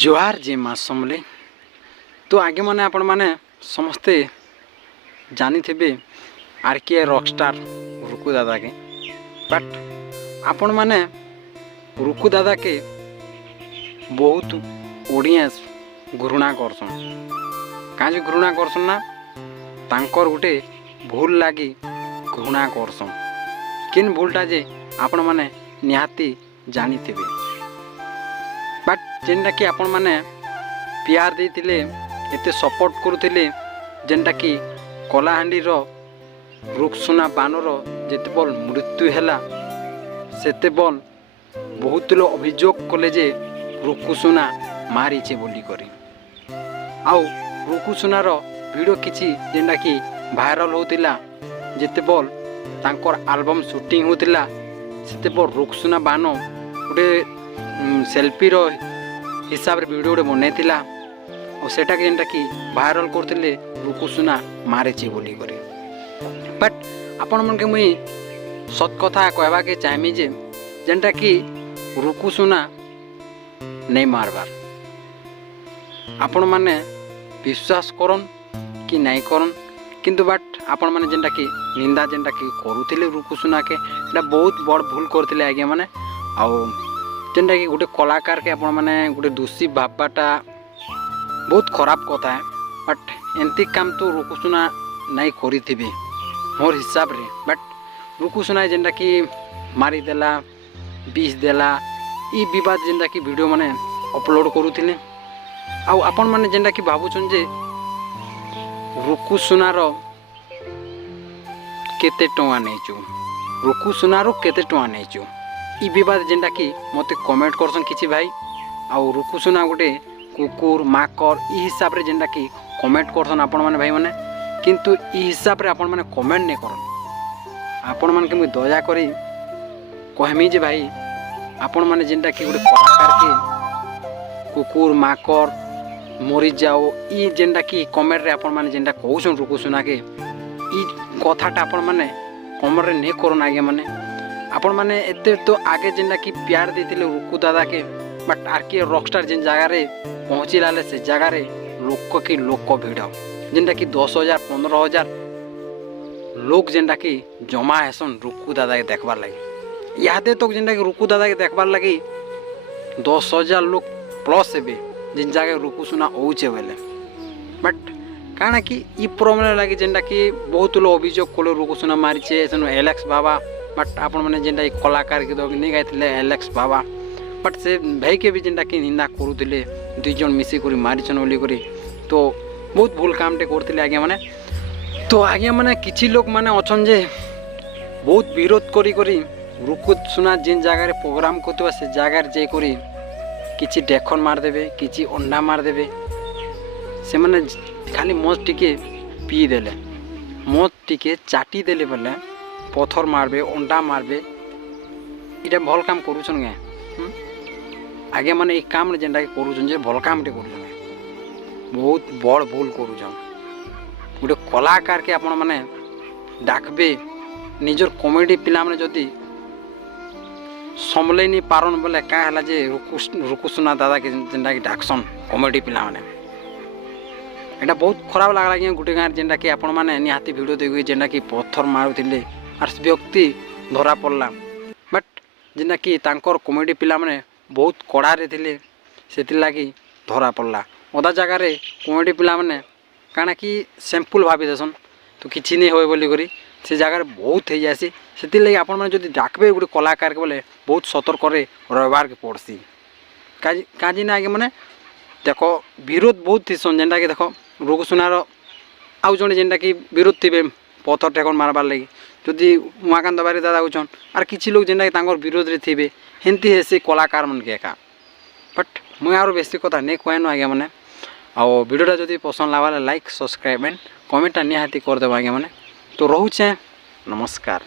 जोहार जे माँ समले तो आगे मैंने आपण मैंने समस्ते जानी थे आर के रॉकस्टार रुकु दादा के बट आपण मैंने रुकु दादा के बहुत ऑडियंस घृणा करसन कहीं घृणा करसन ना तांकर गोटे भूल लगी घृणा करसन किन भूलटा जे आपण मैंने निहाती जानी थे बट जेनटा कि आपण मैंने प्यार देते एते सपोर्ट करुले जेनटा कि कलाहांडी रुकसुना बानर जिते बल मृत्यु है सेते बल बहुत लोग अभियोग कले जे रुकुसुना मारीचे बोली करी आउ रुकुसुनार वीडियो किछि जेनटा कि भाइराल होतिला जिते बल तांकर एल्बम शूटिंग होतिला सेते बल रुकसुना बानो गोटे सेल्फी रो हिसाब रे वीडियो बनैतिला और सेटा के जेनटा कि भाइराल करथिले रुकुसुना मारेची बोली करी बट आपण मन के मुई सत कथा कहबा के चाहमी जे जेनटा कि रुकुसुना नहीं मारबार आपण माने विश्वास करन कि नहीं करन किंतु बट आपण माने जेनटा कि निंदा जेनटा कि करूथिले रुकुसुना के एटा बहुत बड़ भूल करथिले आगे माने आउ जेनटा कि गोटे कलाकार के आपण माने गोटे दोषी भाबाटा बहुत खराब कथा है बट एमती काम तो रुकुसुना नहीं करी मोर हिसाब रे बट रुकुसुना जेनटा कि मारिदेला बीस देला ई विवाद जेनटा कि वीडियो माने अपलोड करूथिले आउ आपण माने जेनटा कि भाबुछन जे रुकुसुनार केते टंगा नेचु रुकुसुनार केते टंगा नेचु ई विवाद जेनटा कि मते कमेंट करसन किछि भाई आउ रुकुसुना गोटे कुकुर माकर ई हिसाब रे जेनटा कि कमेंट करसन आपण माने भाई माने किंतु ई हिसाब रे आपण माने कमेंट नै करन आपण मान के मु दया करी कहमी जे भाई आपण माने जेनटा कि गोटे कलाकार के कुकुर माकर मरी जाओ ई जेनटा कि कमेंट रे आपण माने जेनटा कहउछन रुकुसुना के ई कथाटा आपण माने कमेंट रे नै करन आगे माने आपण माने एते तो आगे जेनटा कि प्यार देतिले रुकु दादा के बट आर के रॉकस्टार जेन जगह रे पहुँची लाले से जगह रे लोक की लोक भिड़ जेनटा कि 10,000 15,000 लोग जेनटा कि जमा हेसन रुकु दादा के देखबार लगे यादे तो जेनटा कि रुकु दादा के देखबार लगे 10,000 लोग प्लस हेबे जिन जगह रुकुसुना होउचे बेले बट काना कि ई प्रॉब्लम लगे जेनटा कि बहुत लोग अभियोग कले रुकुसुना मारिचे एसन एलेक्स बाबा बट आपण माने जेनटा कलाकार के नहीं गाइथिले एलेक्स बाबा बट से भाई के भी जेनटा कि निंदा करूथिले दुई जन मिसी करी मारिछन बोली करी तो बहुत भूल कामटे करथिले आगे माने तो आगे माने किछि लोग माने अछन जे बहुत विरोध करी करी रुकुसुना जिन जगह रे प्रोग्राम करतबा से जगह रे जे करी किछि डेखन मार देबे किछि अंडा मार देबे से माने खाली मौत टिके पी देले मौत टिके चाटी देले बोले पत्थर मारबे अंडा मारबे इटा भल काम करूछन गे आगे माने एक काम जेनटा करूछन जे भल कामटे करूछन बहुत बड़ भूल करूछन गोटे कलाकार के आपण माने डाकबे निजर कॉमेडी पिला माने जदी समलै नि पारन बोले का हला जे रुकुसुना दादा के जेनटा कि डाकसन कॉमेडी पिला माने एटा बहुत खराब लागला कि गोटे गाँव जेनटा कि आपण माने निहाती वीडियो देखि जेनटा कि पत्थर मारुथिले आर व्यक्ति धरा पड़ला बट जेनटा कि तांकर कॉमेडी पिला माने बहुत कड़ा रे थिले सेति लागी धरा पड़ला अदा जगह रे कॉमेडी पिला माने काना कि सिंपल भाबी देसन तो किछि नै होय बोली करी से जगह रे बहुत हे जासी सेति लागी आपण माने जदी डाकबे गुटे कलाकार के बोले बहुत सतर्क रे रहबार के पड़सी काजी ना आगे माने देखो विरोध बहुत थिसन जेनटा कि देखो रुकुसुनार आउ जने जेनटा कि विरोध थिबे पत्थर टेकन मारबार लगी जदि उमाकांत बारी दादा होचन आर किछि लोग जेनटा कि तांकर विरोध रे थिबे हेंती हे से कलाकार मन के एका बट मुई आरो बेसी कथा नै कहनो आगे माने आ वीडियोटा जदि पसंद लागला लाइक सब्सक्राइब एंड कमेंट निहाती कर देबा आगे माने तो रहूचे नमस्कार।